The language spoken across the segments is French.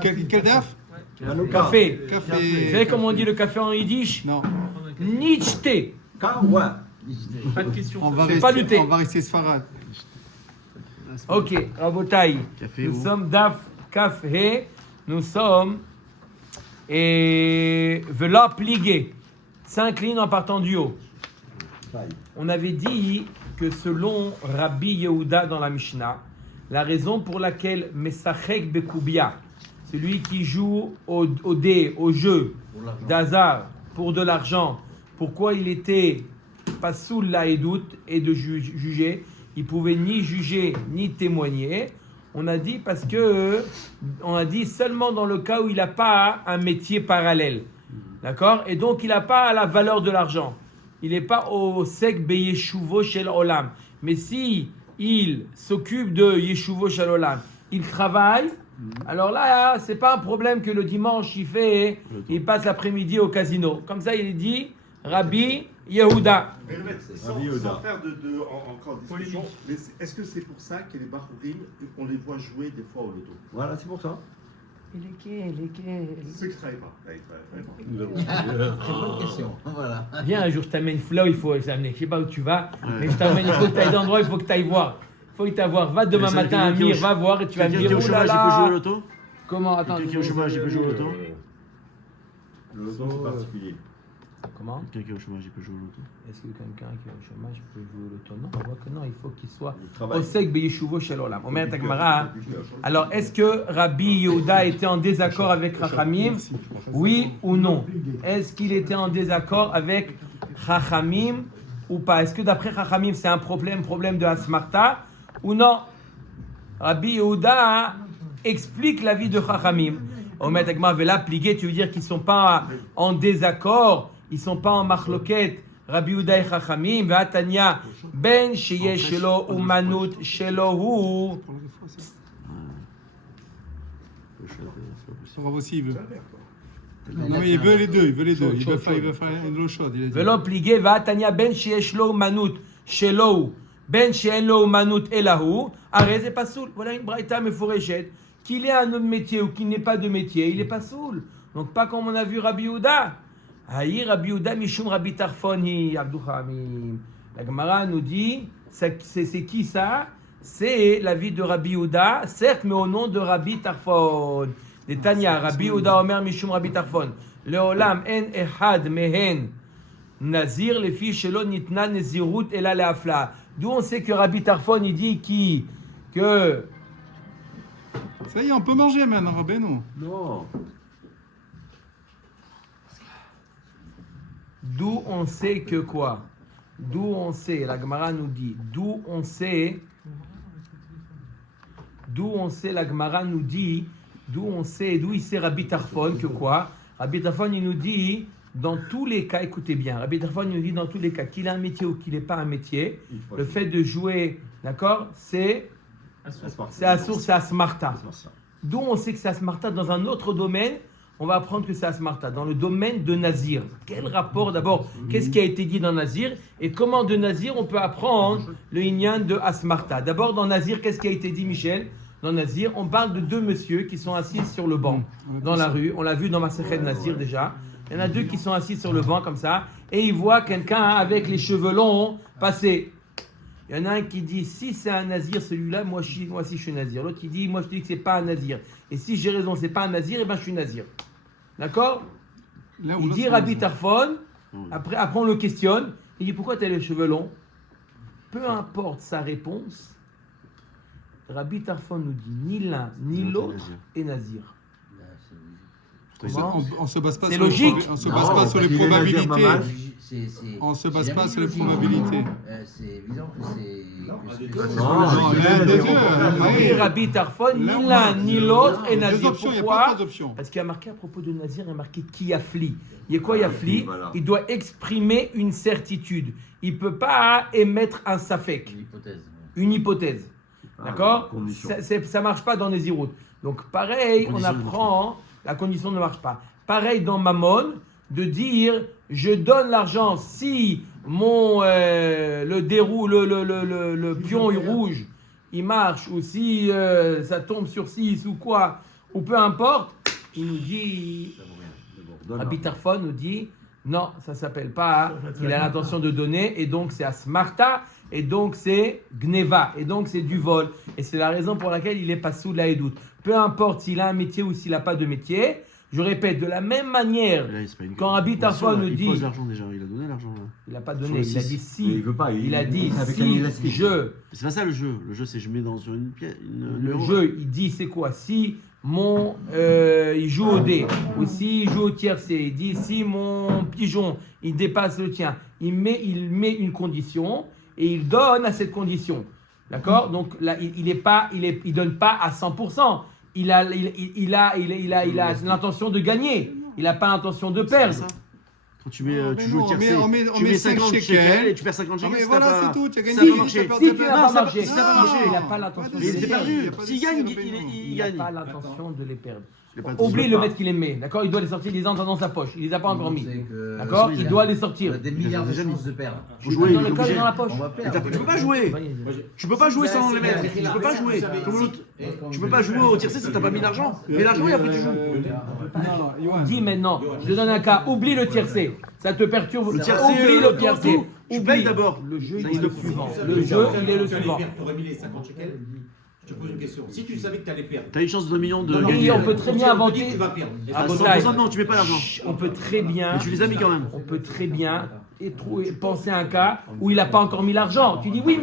Quel daf? Café. Café. Vous savez comment on dit le café en yiddish? Non. Nichte. Pas de question. C'est pas du thé. On va rester Sfarad. Ok, Rabotai. Café Nous où? sommes Daf Café. Nous sommes. Et. Vela plié. 5 lignes en partant du haut. On avait dit que selon Rabbi Yehuda dans la Mishnah, la raison pour laquelle Mesachek Bekubia, celui qui joue au dé, au jeu d'hasard pour de l'argent, pourquoi il était pas sous la édoute et de juger, il pouvait ni juger ni témoigner. On a dit parce que on a dit seulement dans le cas où il n'a pas un métier parallèle, d'accord, et donc il n'a pas la valeur de l'argent. Il n'est pas au sek be yeshuvo shel olam. Mais si il s'occupe de yeshuvo shel olam, il travaille. Alors là, c'est pas un problème que le dimanche il passe l'après-midi au casino. Comme ça, il est dit Rabbi Yehuda. Sans faire encore discussion, mais est-ce que c'est pour ça que les Bachurim, on les voit jouer des fois au loto? Voilà, c'est pour ça. Ceux qui ne travaillent pas. Très bonne question. Voilà. Viens un jour, je t'amène là où il faut s'amener. Je sais pas où tu vas, mais je t'amène. Il faut que tu ailles dans l'endroit, il faut que tu ailles voir. Il faut que tu ailles voir. Va demain matin à Mir, va voir et tu vas me dire. Quelqu'un qui est au chômage, il peut jouer au loto? Comment? Attends. Quelqu'un qui est au chômage, il peut jouer au loto? Le loto, c'est particulier. Comment? Quelqu'un qui est au chômage, il peut jouer au loto? Est-ce que quelqu'un qui est au chômage peut jouer au loto? Non, on voit que non, il faut qu'il soit travail. au sek beyeshuvo shel olam. Omer Tagmara. Alors, est-ce que Rabbi Yehuda était en désaccord avec Chachamim? Oui ou non? Est-ce qu'il était en désaccord avec Chachamim ou pas? Est-ce que d'après Chachamim, c'est un problème de Asmarta ou non? Rabbi Yehuda explique la vie de Chachamim. Omer Tagmara veut l'appliquer, tu veux dire qu'ils ne sont pas en désaccord? Ils ne sont pas en machloket, Rabbi Yehuda et Chachamim, Vatania, ben sheyesh shelo umanut shelohu. Rav aussi, il veut. Non, mais il veut les deux. Il veut faire une eau chaude. Velo plié, Vatania, ben sheyesh lo umanut shelohu, ben sheyen lo umanut elahu. Arrête, c'est pas soul. Voilà une braïta meforeshet. Qu'il ait un autre métier ou qu'il n'ait pas de métier, il n'est pas soul. Donc pas comme on a vu Rabbi Yehuda. Haï Rabbi Yehuda Mishum Rabbi Tarfoni Abdouchamim. La Gemara nous dit, c'est qui ça? C'est la vie de Rabbi Yehuda, certes, mais au nom de Rabbi Tarfon. Les Tanya, Rabbi Yehuda Omer Mishum Rabbi Tarfon. Le Olam en ehad mehen nazir les filles shelo nitna nezirut ela leafla. D'où on sait que Rabbi Tarfon il dit que Ça y est, on peut manger maintenant, Rabbeinu. Non. D'où on sait que quoi? D'où on sait, la Gemara nous dit, d'où on sait, la Gemara nous dit, d'où il sait Rabbi Tarfon que quoi? Rabbi Tarfon il nous dit, dans tous les cas, écoutez bien, Rabbi Tarfon il nous dit dans tous les cas, qu'il a un métier ou qu'il n'ait pas un métier, le fait de jouer, d'accord, c'est Assour, c'est Asmarta. D'où on sait que c'est Asmarta dans un autre domaine. On va apprendre que c'est Asmarta, dans le domaine de Nazir. Quel rapport d'abord? Qu'est-ce qui a été dit dans Nazir? Et comment de Nazir on peut apprendre le Inyan de Asmarta? D'abord dans Nazir, qu'est-ce qui a été dit, Michel? Dans Nazir, on parle de deux messieurs qui sont assis sur le banc, dans la rue. On l'a vu dans Masechet Nazir déjà. Il y en a deux qui sont assis sur le banc comme ça, et ils voient quelqu'un avec les cheveux longs passer. Il y en a un qui dit, si c'est un nazir, celui-là, moi aussi je suis nazir. L'autre qui dit, moi je te dis que c'est pas un nazir. Et si j'ai raison, c'est pas un nazir, et ben je suis nazir. D'accord? Il dit Rabbi Tarfon, après on le questionne, il dit, pourquoi tu as les cheveux longs? Peu importe sa réponse, Rabbi Tarfon nous dit, ni l'un, ni l'autre est nazir. On se base pas C'est sur logique. on se base pas sur les probabilités. On se base pas sur les probabilités. C'est évident que c'est. Non, l'un des deux. Oui, Rabbi Tarfon, ni l'un ni l'autre est nazir. Deux options, il n'y a Pourquoi? pas deux options. Parce qu'il y a marqué à propos de nazir, il y a marqué qui yafli. Il y a quoi yafli? Il doit exprimer une certitude. Il ne peut pas émettre un safek. Une hypothèse. D'accord? Ça ne marche pas dans les Nézirut. Donc pareil, on apprend, la condition ne marche pas. Pareil dans Mammon, de dire je donne l'argent si le pion est rouge, il marche, ou si ça tombe sur 6 ou quoi, ou peu importe, il nous dit, Rabbi Tarfon nous dit, non, ça s'appelle pas, il a l'intention de donner, et donc c'est Asmarta, et donc c'est Gneva, et donc c'est du vol. Et c'est la raison pour laquelle il est pas sous la Edout. Peu importe s'il a un métier ou s'il n'a pas de métier, je répète, de la même manière, quand Rabbi Tarfon nous dit... Il pose l'argent déjà, il a donné l'argent. Là. Il n'a pas donné, il a dit si. Il veut pas, Il a dit avec si un élastique. C'est pas ça le jeu. Le jeu, c'est je mets dans une pièce. Le jeu, il dit c'est quoi? Si mon il joue au dé, ou si il joue au tiercé, il dit si mon pigeon il dépasse le tien, il met une condition et il donne à cette condition. D'accord? Donc là, il donne pas à 100%. Il a l'intention de gagner. Il n'a pas l'intention de perdre. Quand tu mets, Non, tu mais joues au non, tiercé, on met tu mets 5 50 shekels shekels et tu perds 50 Non, shekels. mais si voilà, t'as pas- c'est tout, tu as gagné. Ça va Si, marcher. si tu n'as pas ça va- marché, ça va marcher. il n'a pas l'intention de Il les s'est perdre. perdu. y a pas de S'il si, gagne, il y a pas de Il il n'a gagne. pas l'intention de les perdre. Il a pas de- Oublie le mettre qu'il les met, d'accord? Il doit les sortir, il les a dans sa poche. Il les a pas encore mis. Que- D'accord? il Il a- doit les On sortir. a des milliards de chances de perdre. Faut jouer, Dans il est le cas, il est obligé. dans la poche. On va Mais perdre. tu peux pas jouer. Tu peux pas jouer sans les mettre. Tu peux pas jouer. Comme l'autre. Tu peux pas jouer au tiercé si t'as pas mis l'argent. Mais l'argent, et après tu joues. Non, Yoann. Dis maintenant, je te donne un cas, oublie le tiercé. Ça te perturbe. Le tiercé, Oublie le tiercé. tu Oublie. payes d'abord. Le jeu, Ça, il est il le le suivant. Le jeu, il est le suivant. Tu aurais mis les 50 shekels. Je te pose une question. Si tu savais que tu allais perdre, T'as une chance de 2 millions de Oui, gagner. on peut très bien on te dit que inventer. tu vas perdre. Ah, À bon, 100%, non, tu mets pas l'argent. On peut très bien. Mais tu les as mis quand même. On peut très bien penser à un cas où il n'a pas encore mis l'argent. Tu dis oui,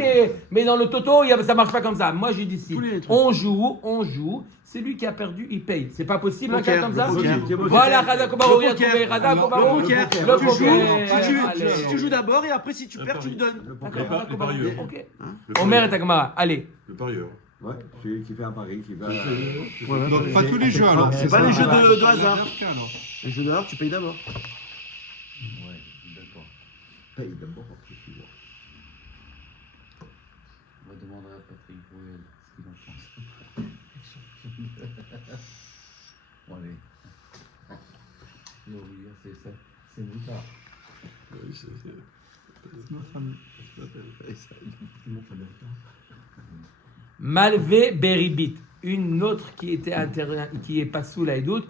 mais dans le toto, ça marche pas comme ça. Moi, j'ai dit si. Tous les trucs. On joue. C'est lui qui a perdu, il paye. C'est pas possible un cas Poker, comme ça. le poker. Voilà, Rada Kobaro, il a Le poker. trouvé. Rada Le Kobaro. poker, Le tu joues, poker. Allez. si tu joues d'abord et après si tu perds, tu le donnes. D'accord, Rada Kobaro. parieur. Ok. Le Omer et Tagmara, allez. Le parieur. Ouais, celui qui fait un pari, qui va. Donc, pas tous les jeux alors. C'est pas les jeux de hasard. Alors. Les jeux de hasard, tu payes d'abord. Ouais, d'accord. Paye d'abord, effectivement. On va demander à Patrick Bruel ce qu'il en pense. Bon, allez. Non, oui, c'est ça. C'est moutard. Malvé Beribit, une autre qui est pas sous la Edout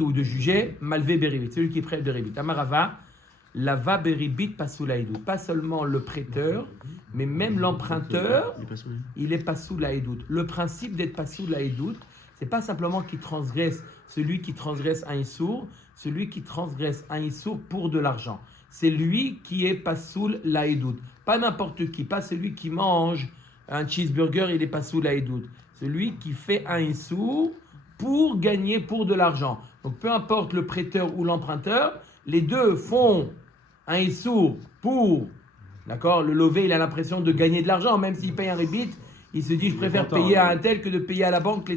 ou de juger, Malvé Beribit, celui qui prête de Ribit. Amarava, la va Beribit pas sous la Edout. Pas seulement le prêteur, mais même l'emprunteur, Il est pas soumis. il est pas sous la Edout. Le principe d'être pas sous la Edout, c'est pas simplement qu'il transgresse celui qui transgresse un Issour, celui qui transgresse un Issour pour de l'argent. C'est lui qui est pas sous la Edout. Pas n'importe qui, pas celui qui mange un cheeseburger, il est pas sous la Edout. Celui qui fait un Issour pour gagner pour de l'argent. Donc peu importe le prêteur ou l'emprunteur, les deux font un Issour pour, d'accord, le lové, il a l'impression de gagner de l'argent, même s'il paye un rébit, il se dit je préfère payer à un tel que de payer à la banque,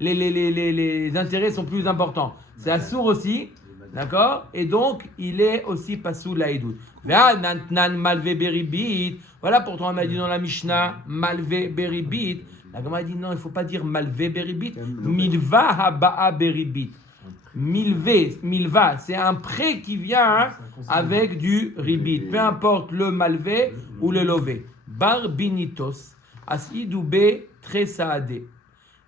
les intérêts sont plus importants. C'est Assour aussi, d'accord, et donc il est aussi pas sous la Edout. Malvé beribit, voilà pourtant on m'a dit dans la Mishnah, malvé beribit. La Gemara dit non, il ne faut pas dire malvé beribit, milva haba'a beribit. Milva, c'est un prêt qui vient avec du ribit, peu importe le malvé ou le lové. Barbinitos, asidoube tresaade.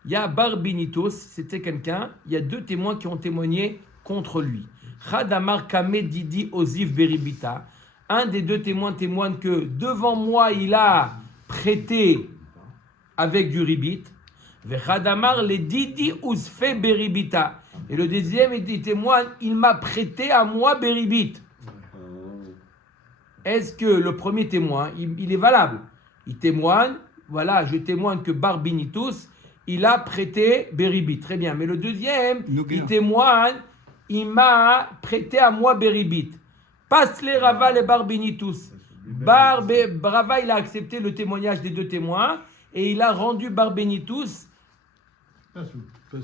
Il y a Barbinitos, c'était quelqu'un, il y a deux témoins qui ont témoigné contre lui. Khadamar kame didi ozif beribita. Un des deux témoins témoigne que devant moi il a prêté avec du ribit. Vechadamar le didi uzfe beribita. Et le deuxième il témoigne, il m'a prêté à moi beribit. Est-ce que le premier témoin, il est valable? Il témoigne, voilà, je témoigne que Barbinitus, il a prêté beribit. Très bien. Mais le deuxième, il témoigne, il m'a prêté à moi beribit. Passe les Rava les Barbinitus. Rava, il a accepté le témoignage des deux témoins et il a rendu Barbinitus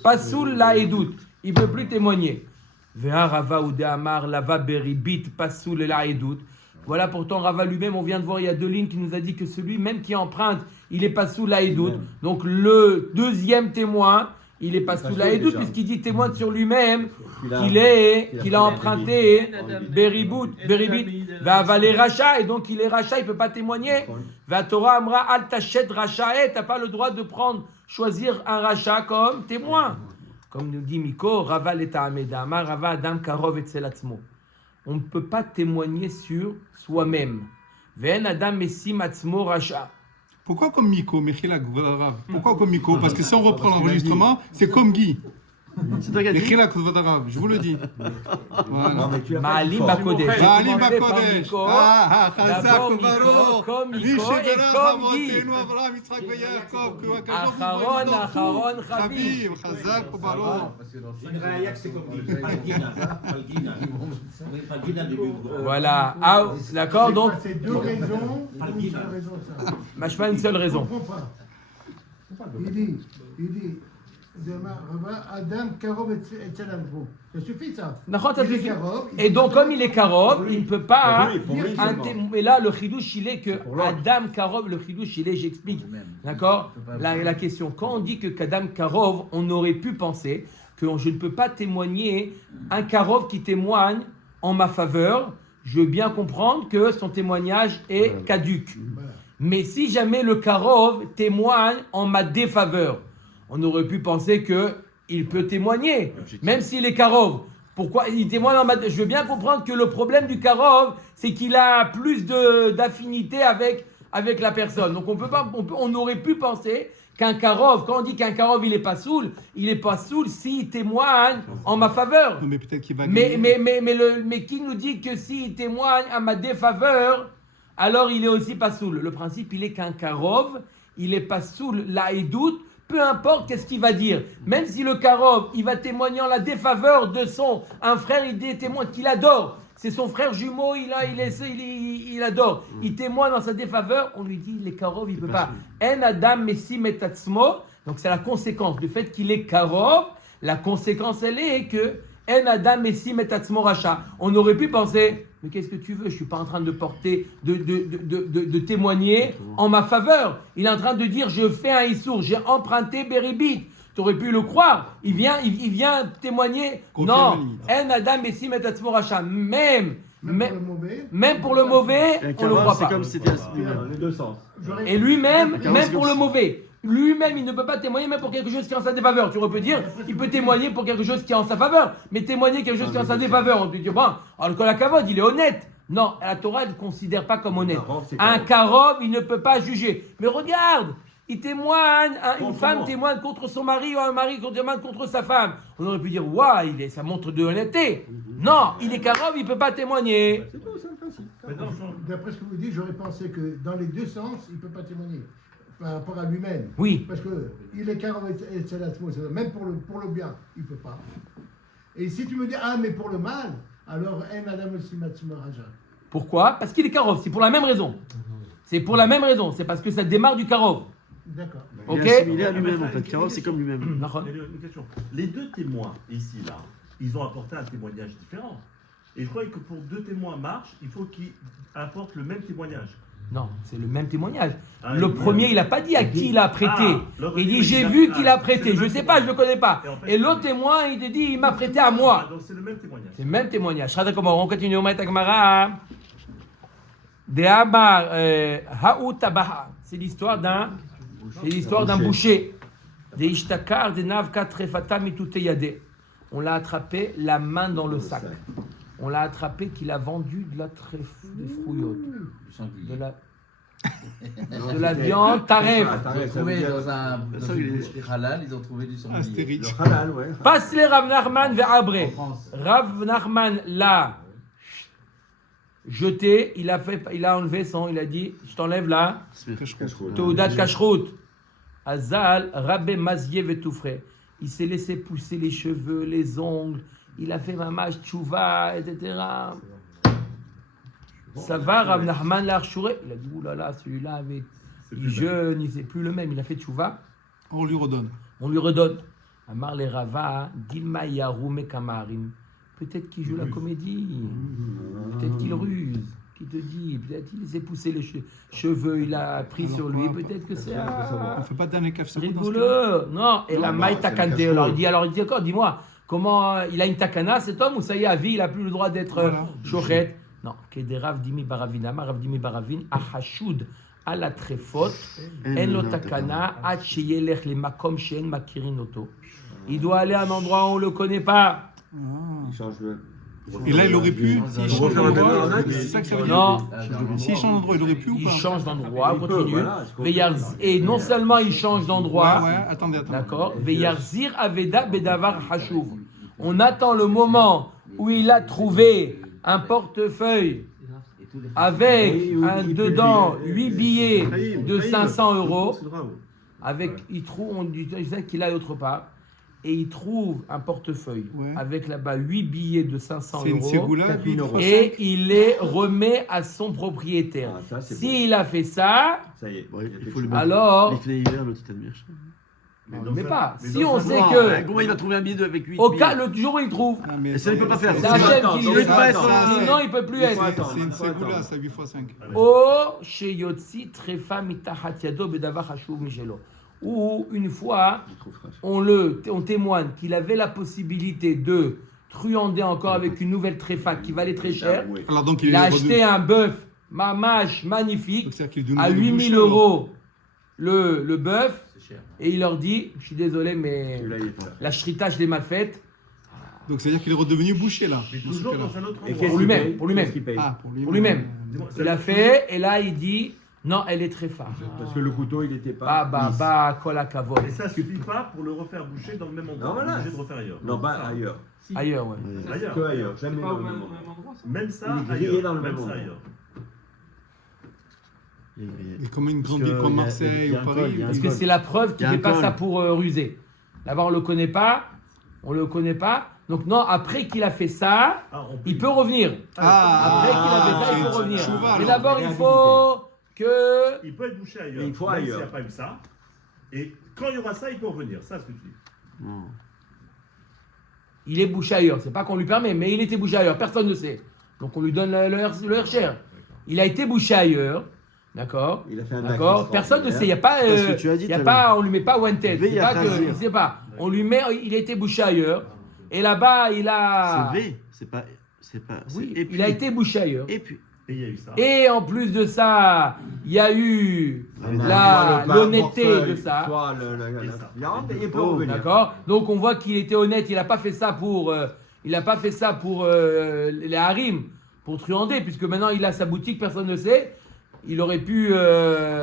Pasoul la Edout. Il ne peut plus témoigner. Vea Rava ou de Amar lava beribit Pasoul la Edout. Voilà pourtant Rava lui-même, on vient de voir, il y a deux lignes qui nous a dit que celui même qui emprunte, il n'est pas sous la Edout. Donc le deuxième témoin, il n'est pas sous la Edout puisqu'il dit témoigne sur lui-même qu'il a emprunté beribit, va avaler rachat et donc il est rachat, il ne peut pas témoigner. Va Torah Amra al tachet rachat, tu n'as pas le droit de prendre choisir un rachat comme témoin. Comme nous dit Miko, Rava l'eta ameda, Amar Rava adam karov etzel atzmo. On ne peut pas témoigner sur soi-même. Ve'en adam mesim atzmo racha. Pourquoi comme Miko, Mechila Kvodarav? Pourquoi comme Miko? Parce que si on reprend l'enregistrement, c'est comme Guy. C'est toi qui as dit. Mechila Kvodarav, je vous le dis. Voilà. Non, mais tu as pas Ma'alim dit fort. bakodesh. Baalim Commencez par Bakodesh. Miko. Ah, Chazak D'abord Miko, Baruch. comme Miko Mishé et Berach comme Guy. Avotenu Avraham, Yitzhak veYaakov, que Akadosh Acharon, Baruch Acharon, Hu. Chabib. Chabib, Chazak Baruch. C'est une raya que c'est comme dit. Pas le guina. Pas le guina. Oui, pas le guina du livre. Voilà. Ah, d'accord, donc, C'est deux raisons, une seule raison, ça. Machma, une seule Je raison. comprends pas. Il dit, Adam Karov et Tchalanko. Ça suffit ça. D'accord, ça Il est suffit. Karov, il Et donc, peut comme il est Karov, il ne peut pas. Pour lui, Et là, le chidouche, il est que pour l'autre. Adam Karov, le chidouche, il est, j'explique. D'accord, la question. Quand on dit que qu'Adam Karov, on aurait pu penser que je ne peux pas témoigner un Karov qui témoigne en ma faveur. Je veux bien comprendre que son témoignage est caduque. Voilà. Mais si jamais le Karov témoigne en ma défaveur, on aurait pu penser qu'il peut témoigner, même s'il est Karov. Pourquoi il témoigne en ma... Je veux bien comprendre que le problème du Karov, c'est qu'il a plus d'affinité avec la personne. Donc on aurait pu penser qu'un Karov, quand on dit qu'un Karov il n'est pas saoul s'il témoigne en ma faveur. Non, mais peut-être qu'il va Mais gagner. qui nous dit que s'il témoigne à ma défaveur, alors il est aussi pas saoul. Le principe, il est qu'un Karov, il est pas saoul, là il doute, peu importe qu'est-ce qu'il va dire. Même si le Karov, il va témoigner en la défaveur de un frère, il témoigne qu'il adore. C'est son frère jumeau, il adore. Il témoigne dans sa défaveur, on lui dit, les Karov, il ne peut pas. En Adam Messi Metatzmo, donc c'est la conséquence du fait qu'il est Karov. La conséquence, elle est que En Adam Messi Metatzmo Racha. On aurait pu penser, mais qu'est-ce que tu veux? Je ne suis pas en train de porter, de témoigner en ma faveur. Il est en train de dire, je fais un issour, j'ai emprunté Beribit. Tu aurais pu le croire. Il vient témoigner. Confirme Non. la En Adam Messi Metatzmo Racha. Même pour le mauvais, Un on ne le Karov, croit c'est pas. comme si c'était Dans les deux sens. Et lui-même, Karov, même c'est pour comme le si- mauvais, lui-même, il ne peut pas témoigner même pour quelque chose qui est en sa défaveur. Tu aurais pu dire, il peut témoigner pour quelque chose qui est en sa faveur, mais témoigner quelque chose qui est en sa défaveur, on te dit, bon, alors que la Kavod, il est honnête. Non, la Torah ne le considère pas comme honnête. Karov, c'est Un Karov. Karov, il ne peut pas juger. Mais regarde, il témoigne, une Contre femme moi. témoigne contre son mari ou un mari témoigne contre sa femme. On aurait pu dire, waouh, ça montre de l'honnêteté. Non, il est Karov, il ne peut pas témoigner. C'est tout, c'est le principe. D'après ce que vous dites, j'aurais pensé que dans les deux sens, il ne peut pas témoigner par rapport à lui-même. Oui. Parce qu'il est Karov et Tchalatmo, même pour le bien, il ne peut pas. Et si tu me dis, mais pour le mal, alors En Adam aussi Matsuma Raja. Pourquoi? Parce qu'il est Karov, c'est pour la même raison. C'est pour la même raison, c'est parce que ça démarre du Karov. D'accord. Il Ok? est assimilé à lui-même en fait. Karov, c'est comme lui-même. D'accord. Mais une question. Les deux témoins ici, là, ils ont apporté un témoignage différent. Et je crois que pour deux témoins marchent, il faut qu'ils apportent le même témoignage. Non, c'est le même témoignage. Ah, Le il- premier, il n'a pas dit à qui il a prêté. l'autre Il dit, dit, j'ai il a- vu qu'il a c'est prêté. le Je même ne sais pas, je ne le connais pas. Et en fait, Et l'autre témoin, il te dit, il m'a prêté à moi. Donc c'est le même témoignage. C'est le même témoignage. Shraddha Komor, on continue. On met Agmara. De Amar Haout Tabaha. C'est l'histoire d'un boucher. De Ishtakar, de Navka Trefata Mitute Yade. On l'a attrapé la main dans le sac. On l'a attrapé qu'il a vendu de la des frouillottes. De la viande taref. Ah, Ils ont taref, ça veut trouvé dire- dans une boucherie halal, ils ont trouvé du sanglier. Astérix. Le halal, ouais. Passe les Rav Nachman En ve'abre. France. Rav Nachman l'a jeté, il a enlevé il a dit, je t'enlève là, Teudat Kashrut. Azal, Rabbe Mazier Vetoufre. Il s'est laissé pousser les cheveux, les ongles, il a fait mamash tchouva, etc. Ça va, Rav Nachman l'a archouré. Il a dit, oulala, celui-là, il jeûne, il n'est plus le même, il a fait tchouva. On lui redonne. On lui redonne. Amar les Rava, Dilma Yaroume Kamarim. Peut-être qu'il joue la comédie. Peut-être qu'il ruse. Qui te dit? Peut-être qu'il s'est poussé les cheveux, il a pris Alors sur quoi, lui. après Peut-être que c'est On ne fait pas d'un écaf rigolo. Non, et la Non, maille c'est takante. le cache-cou. Alors il dit encore, dis-moi, comment il a une takana cet homme ou ça y est, à vie, il n'a plus le droit d'être Voilà. chochet? Non, Kederav Dimi Baravin, Amar Rav Dimi Baravin, Ahashud, à la trefot, en lo takana, ad sheyelech le makom she'en makirin oto. Il doit aller à un endroit où on ne le connaît pas. Il change de. Et là, il aurait pu, s'il change refaire la même d'endroit, arnaque, c'est ça que ça veut dire. Non, S'il change d'endroit, il aurait pu ou il pas? change d'endroit, Il peut, continue. voilà, c'est qu'on Et non seulement il change d'endroit, Ouais, attendez. d'accord, Veyarzir aveda bedavar hashuv. On attend le moment où il a trouvé un portefeuille avec dedans 8 billets de 500 euros. Avec, il trouve, on dit qu'il aille autre part, et il trouve un portefeuille Ouais. avec là-bas 8 billets de 500 C'est une euros. ségoula, 4 000 euros. Et il les remet à son propriétaire. Ah, ça, c'est S'il a fait ça, Ça y est. Ouais, il a il fait faut le le choix. alors, Il fait hiver, le titan mèche. mais pas. mais Si dans on un sait mois, que, Comment il va trouver un billet avec 8 au cas, le jour où il trouve, Ah, mais Et ça, il peut pas faire. c'est Hachem Attends, qui donc le il peut pas être sinon il peut plus Il faut être. attendre. C'est une faut ségoula, attendre. ça 8 x 5. O sheyotzi trefa mitahat yado bedavar hashuv mishelo. Ou une fois, Il trouve fraîche. on témoigne qu'il avait la possibilité de truander encore avec une nouvelle tréfa qui valait très cher. Oui. Alors donc Il a est acheté un bœuf mamache magnifique Donc, c'est-à-dire qu'il lui à demande de 8 boucher, 000 alors. euros le bœuf C'est cher. et il leur dit, je suis désolé mais Celui-là, il est pas. la shrita je l'ai mal faite. Donc c'est-à-dire qu'il est redevenu boucher là. Mais dans ce toujours cas-là. dans un autre Et endroit. qu'est-ce Pour qu'il lui-même, paye pour lui-même. Qu'est-ce qu'il paye Ah, Pour lui-même. Dis-moi, Il a fait et là il dit, non elle est très fort. Parce que le couteau, il n'était pas. lisse. Kol hakavod. Et ça suffit pas pour le refaire boucher dans le même endroit. Non, voilà. On est obligé de refaire ailleurs. Non, pas Ça. ailleurs. Ailleurs, ouais. Ailleurs. Que ailleurs. Jamais dans le même endroit. Même ça, Il est grillé ailleurs. dans le Même même ça, endroit. ailleurs. Et comme une grande ville comme Marseille ou Paris. Parce que c'est la preuve qu'il Il y a ne un fait pas col. ça pour ruser. D'abord, on ne le connaît pas. Donc non, après qu'il a fait ça, Ah, on peut- il peut revenir. Après qu'il a fait ça, il peut c'est revenir. tchouva, Mais alors. d'abord, il faut que... Il peut être bouché ailleurs. Mais il faut même ailleurs. s'il n'y a pas eu ça. Et quand il y aura ça, il peut revenir. Ça, ce que tu dis. Il est bouché ailleurs. C'est pas qu'on lui permet, mais il était bouché ailleurs. Personne ne sait. Donc on lui donne le Hercher. Il a été bouché ailleurs. D'accord. Il a fait un D'accord. acte Personne ne sait. Il n'y a pas. C'est ce que tu as dit Il y a tout à pas. On lui met pas one tête. V, C'est il y a pas que. Khazir. Il sait pas. On lui met. Il a été bouché ailleurs. Et là-bas, il a. C'est V, c'est pas. Oui. Et puis, Il a été bouché ailleurs. Et puis. Et il y a eu ça. Et en plus de ça, il y a eu Soit le l'honnêteté portefeuille, de ça. Soit la viande, et il peut Oh, revenir. D'accord. Donc on voit qu'il était honnête. Il n'a pas fait ça pour. Il n'a pas fait ça pour les harim, pour truander, puisque maintenant il a sa boutique, personne ne sait. Il aurait pu,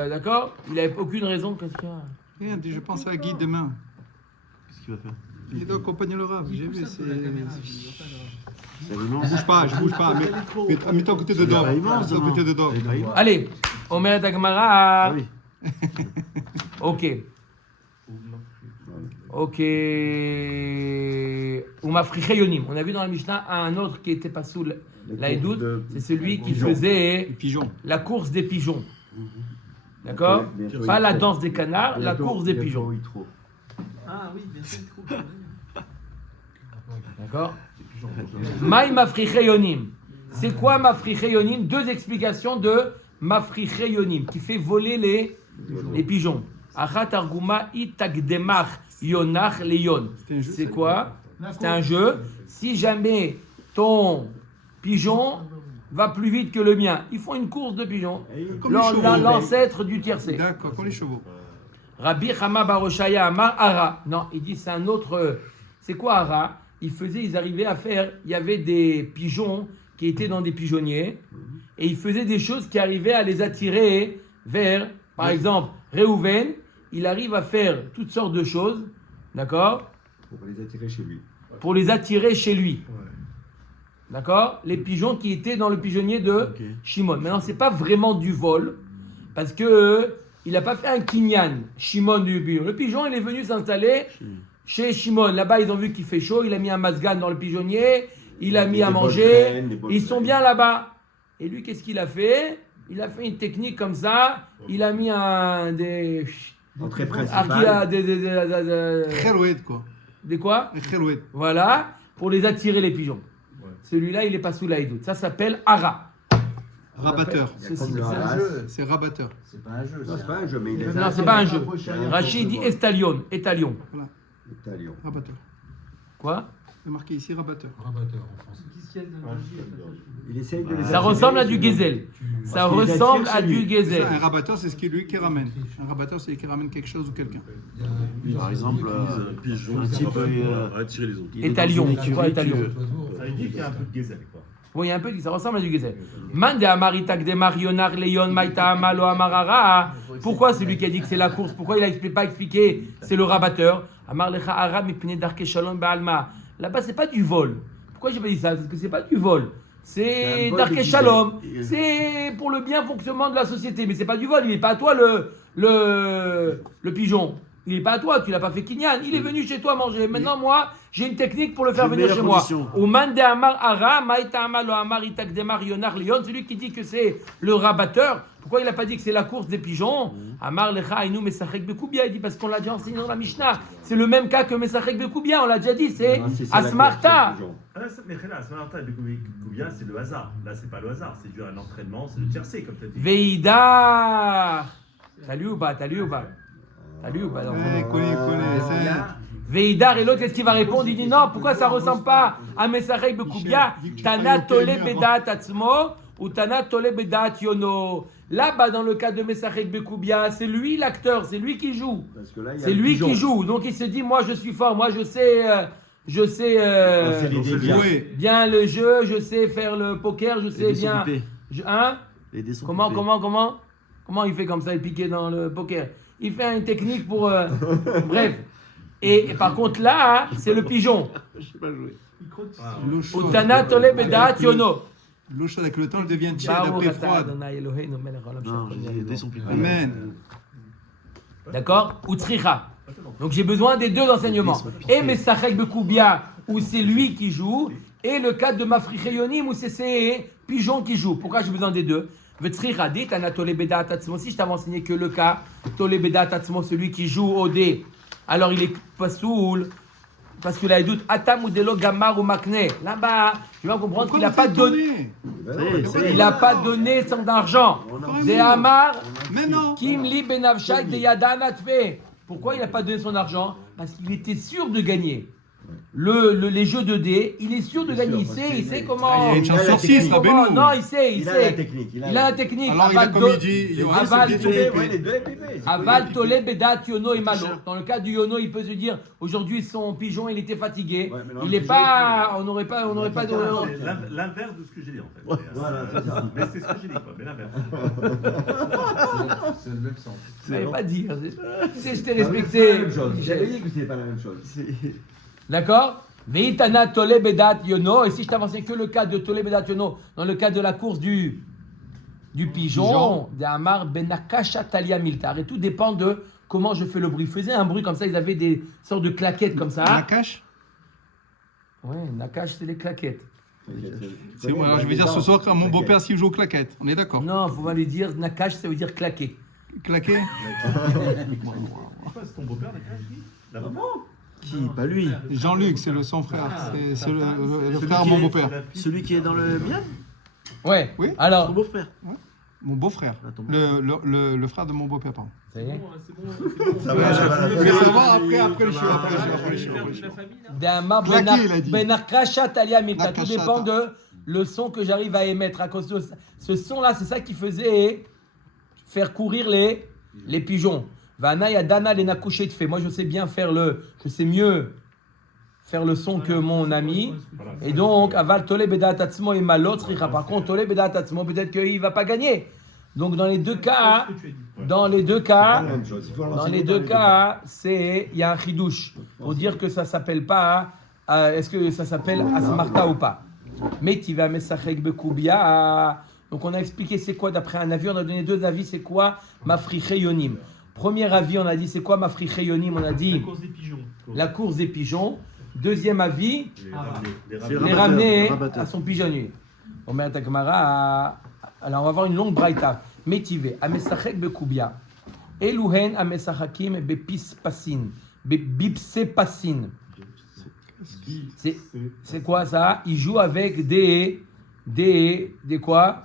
d'accord. Il n'avait aucune raison. Qu'est-ce qu'il y a? Rien, je pense à Guy demain. Qu'est-ce qu'il va faire? Il doit accompagner le rave. J'ai vu. C'est immense. Je bouge pas. Mets-toi à côté de Dor. pas immense, Mets-toi à côté de Dor. Il est pas immense. Allez, Omer Dagmara. Ah oui. Ok. Ok. Umafriche Yonim. On a vu dans la Mishnah un autre qui était pas sous l'Aïdoud. C'est celui qui faisait Les pigeons. la course des pigeons. D'accord. Bientôt, Pas il la trouve. danse des canards, la Bientôt, course des bientôt, pigeons. il trouve. Ah oui, bien sûr, trop. D'accord. Maï Mafriche Yonim. C'est quoi Mafriche Yonim? Deux explications de Mafriche Yonim qui fait voler les pigeons. Achat Arguma Itagdemach Yonach Leyon. C'était un jeu, C'est ça. quoi? C'est un jeu. Si jamais ton pigeon va plus vite que le mien, ils font une course de pigeons. Comme les chevaux. L'ancêtre du tiercé. D'accord, comme les chevaux. Rabbi Chama Baroshaya Amar Ara. Non, il dit c'est un autre. C'est quoi Ara? Ils arrivaient à faire. Il y avait des pigeons qui étaient dans des pigeonniers et ils faisaient des choses qui arrivaient à les attirer vers, par exemple, Réhouven. Il arrive à faire toutes sortes de choses, d'accord, Pour les attirer chez lui. pour les attirer chez lui. D'accord? Les pigeons qui étaient dans le pigeonnier de Ok. Shimon. Maintenant, c'est pas vraiment du vol, parce que il n'a pas fait un kinyan, Shimon du pigeon. Le pigeon, il est venu s'installer chez Shimon. Là-bas, ils ont vu qu'il fait chaud, il a mis un masgan dans le pigeonnier, il a mis à Des bonnes manger, graines, des bonnes ils sont graines. bien là-bas. Et lui, qu'est-ce qu'il a fait? Il a fait une technique comme ça, il a mis des Entrée Arkia, principale. Kheroued, quoi. des quoi? Les Kheroued. Voilà, pour les attirer les pigeons. Ouais. Celui-là, il est pas sous l'Aïdout. Ça s'appelle Ara. Rabatteur. Il y a comme C'est le un haras. C'est rabatteur. C'est pas un jeu. Non, c'est pas un jeu, mais il est Non, c'est pas un jeu. Prochain. Rachid dit Estalion. Étalion. Italian. Rabatteur. Quoi? C'est marqué ici rabatteur. Il essaye de les Ça ressemble à du gazelle. Ça Parce qu'il les ressemble attire à chez du lui. gazelle. Un rabatteur, c'est ce qui est lui qui ramène. Un rabatteur, c'est lui qui ramène quelque chose ou quelqu'un. Par exemple, pigeon, un type, attirer les autres. il est Et à dans Lyon, une tu crois, écurie est à Lyon. Ça veut dire qu'il y a un peu de gazelle, quoi. Oui, il y a un peu, ça ressemble à du gazelle. Mande amaritak de marionar leon maïta amalo amarara. Pourquoi c'est lui qui a dit que c'est la course? Pourquoi il n'a pas expliqué c'est le rabatteur? Amar lecha aram ipne darke shalom ba'alma. Là-bas, c'est pas du vol. Pourquoi j'ai pas dit ça? Parce que c'est pas du vol. C'est un vol darke de shalom. gazelle. C'est pour le bien fonctionnement de la société. Mais c'est pas du vol. Il n'est pas à toi le pigeon. Il n'est pas à toi, tu l'as pas fait kinyan. Il est venu chez toi manger. Maintenant, moi, j'ai une technique pour le faire J'ai une venir chez meilleure moi. condition. Au man de amar ara, maïta amalo amar itak de marionar leon. Celui qui dit que c'est le rabatteur. Pourquoi il n'a pas dit que c'est la course des pigeons? Amar lecha ainu mesachek bekoubia. Il dit parce qu'on l'a déjà enseigné dans la Mishnah. C'est le même cas que mesachek bekoubia. On l'a déjà dit, c'est Ah, c'est la asmarta. course, le pigeon. Ah, mais là, Samarta et Bekoubia, c'est le hasard. Là, c'est pas le hasard, c'est dû à un entraînement, c'est le tiercé, comme tu as dit. Veida. T'as lu ou pas? T'as lu ou pas? T'as lu ou pas? Non. Eh, connais. Veidar et l'autre, qu'est-ce qu'il va répondre? Il dit non, pourquoi ça ressemble pas à Mesarek Bekoubia? Tana tole bedat atzmo ou Tana tole bedat yono. Là-bas, dans le cas de Mesarek Bekoubia, c'est lui l'acteur, c'est lui qui joue. Parce que là, il y a C'est le lui pigeon. qui joue. Donc il se dit, moi je suis fort, moi je sais C'est l'idée bien. Jouer. bien le jeu, je sais faire le poker, je Les sais dés sont bien. pipés. Hein? Les dés sont Comment pipés. Comment il fait comme ça, il piquait dans le poker? Il fait une technique pour... bref. Et par contre là, c'est le pigeon. Je sais pas jouer. L'eau chaude. Utana tole bedat yono. L'eau chaude avec le temps, elle devient tiède, Baruch après atah froide. Adonai Eloheinu melech haolam Non, shel j'ai kol dit, les yom. dés sont pipés. Amen. D'accord? Utsricha. Donc j'ai besoin des deux enseignements. Et Mesachek Bekoubia, où c'est lui qui joue, et le cas de Mafricheyonim, où c'est ses pigeons qui jouent. Pourquoi j'ai besoin des deux? V'tzricha dit, Anatole Bedat Atzmo. Si je t'avais enseigné que le cas, Tole Bedat Atzmo, celui qui joue au dé, alors il est pas soul. Parce que là, il doute Atam ou Delo Gamar ou Makne. Là-bas, tu vas comprendre qu'il n'a pas donné. Il n'a pas donné son argent. Des Amar, Mais non. Kim li benavshak de yadanatve. Pourquoi il n'a pas donné son argent? Parce qu'il était sûr de gagner. Les jeux de dés, il est sûr de gagner. Il sait comment. Il y a une chance sur 6, là, comment- Beno. Non, il sait. Il a la technique. Il a la technique. Alors, il a comme il dit, il y aura Aval ce tolé- pépé. Les deux épées. Aval tolé bedat yono et malo. Dans le cas du yono, il peut se dire aujourd'hui son pigeon il était fatigué. Ouais, mais non, Il le est pigeon, pas. On n'aurait pas de. C'est l'inverse de ce que j'ai dit, en fait. Voilà, c'est ça. Mais c'est ce que j'ai dit, quoi, mais l'inverse. C'est le même sens. Je n'avais pas dire. Je t'ai C'est pas la respecté. même chose. J'avais dit que c'était pas la même chose. D'accord? Veitana tole bedat yono. Et si je t'avance que le cas de tole bedat yono, dans le cas de la course du pigeon, d'Amar benakasha talia miltar. Et tout dépend de comment je fais le bruit. Ils faisaient un bruit comme ça, ils avaient des sortes de claquettes comme ça. Nakash. Ouais, nakash, c'est les claquettes. C'est moi. Alors, je vais dire ce soir quand mon beau-père s'il joue aux claquettes. On est d'accord. Non, faut pas lui dire nakash, ça veut dire claquer. Claquer. C'est ton beau-père, la maman. Qui? Pas lui. Jean-Luc, c'est son frère. C'est le frère de mon beau-père. Celui qui est dans le bien? Ouais. Oui. Son Alors, beau-frère. Mon beau-frère. Attends. Le frère de mon beau-père, pardon. ça y est. Ça va, ça va. Je vais savoir après le show. Après le show. D'Amar Claquer, il a dit. benakasha talia miltar. Tout Nakasha, dépend de le son que j'arrive à émettre. À cause de ce son-là, c'est ça qui faisait faire courir les pigeons. Vana yadana les nakouché de fait. Moi, je sais mieux faire le son que mon ami. Et donc, aval tole bedat atzmo et malot richa. Par contre, tole bedat atzmo, peut-être qu'il va pas gagner. Donc, dans les deux cas, La même chose. Il faut dans l'enseigner les deux cas, il y a un chidouche pour dire que ça s'appelle pas. Est-ce que ça s'appelle asmarta ou pas? Mais tu vas mesachek bekoubia. Donc on a expliqué c'est quoi d'après un avis. On a donné deux avis. C'est quoi mafricheyonim? Premier avis, on a dit c'est quoi mafricheyonim? On a dit La course des pigeons. la course des pigeons. Deuxième avis, C'est les ramener rabatteur. à son pigeonnier. On met à Takmara. Alors on va avoir une longue braïta. Métivé. Amesachek bekoubia. Eluhen amesachakim bepis pasin. Bipse pasin. C'est quoi ça? Il joue avec des quoi?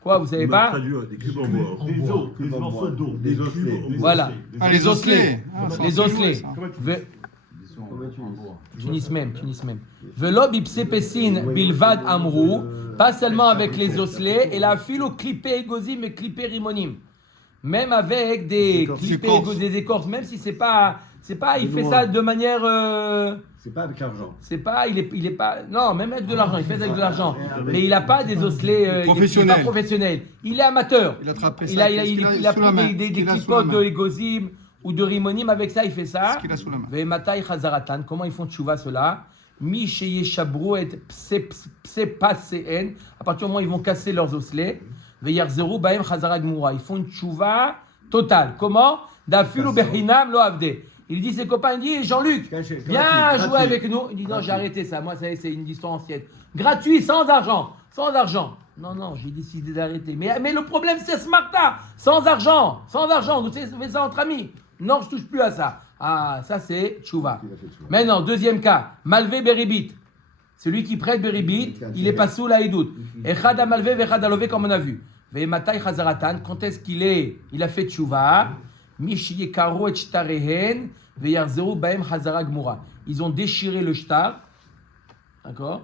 Quoi, vous savez pas? Des cubes en bois. Des os, des morceaux d'eau. Des osselets. cubes en bois. Voilà. Ah, les osselets. Les osselets. Comment tu Ve- Tunis même. Velo bipse pesin bilvad amrou, pas seulement avec les osselets, et la filo clippé egozim et clippé rimonim. Même avec des clippés, des écorces, même si c'est pas, il fait ça de manière. C'est pas avec l'argent. C'est pas, il est pas. Non, même avec de l'argent, il fait ça avec de l'argent. Mais il a pas des osselets Professionnels. Il est pas professionnel. Il est amateur. Il a attrapé Il ça. a Qu'est-ce qu'il a sous la pris main? des Qu'est-ce qu'il a sous clipotes la de main? egozim ou de rimonim, avec ça il fait ça. Qu'est-ce qu'il a sous la main? Ve'matai chazaratan, comment ils font tchouva cela? Mi sheyeshabru et psepaseen, à partir du moment où ils vont casser leurs osselets. Ve'yarzeru baem chazara gmura, ils font une tchouva totale. Comment? Dafilu behinam lo avde. Il dit ses copains, il dit Jean-Luc, viens jouer avec nous. Il dit non, j'ai arrêté ça, moi ça y est, c'est une histoire ancienne. Gratuit, sans argent. Non, j'ai décidé d'arrêter. Mais le problème c'est Smarta, sans argent, vous faites ça entre amis. Non, je touche plus à ça. Ah, ça c'est tchouva. Maintenant, deuxième cas, malvé beribit. Celui qui prête beribit, il est pas sous la hidout. Echad malvé vechad alové comme on a vu. Ve'matai chazaratan, quand est-ce il a fait tchouva? Mishi karo et shtarehen ve'yarzeru baem chazara gmura. Ils ont déchiré le shtar, d'accord?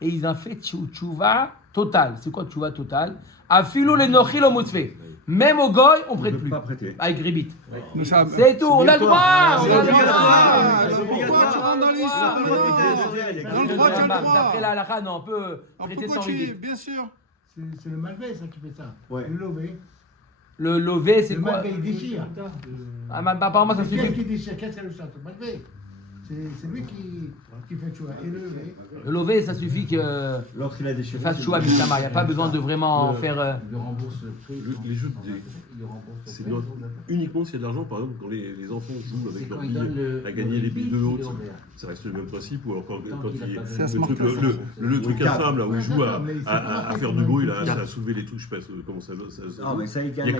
Et ils ont fait tchouva total. C'est quoi tchouva total? Afilu le nochil o mutzve. Même au goy, on prête plus. Pas prêter. Avec ribit. Ça- C'est tout, on a le droit. C'est On a le obligatoire. droit. Pourquoi tu rentres dans l'histoire? Dans le droit, tu as le droit. D'après la halakha, non, on peut Alors prêter sans pourquoi ribit. bien sûr. C'est le malvé, ça, qui fait ça. Ouais. Le lové. Le lové, c'est Le quoi? malvé, il déchire. Ah, apparemment, ça Qu'est-ce suffit. qui déchire? Qu'est-ce que c'est le château? Malvé. C'est lui qui fait chouva. Et le levé. Le lové, ça suffit que L'autre, il a déchiré. fasse chouva bishama. Il n'y a pas besoin de vraiment faire. Les jeux c'est uniquement s'il y a de l'argent, par exemple, quand les enfants jouent avec leurs billes à gagner les billes de l'autre, ça reste le même principe, ou encore quand le truc infâme, là, où ils jouent à faire du bruit, là, à soulever les trucs, je sais pas comment ça. Ah, mais ça, il Il y a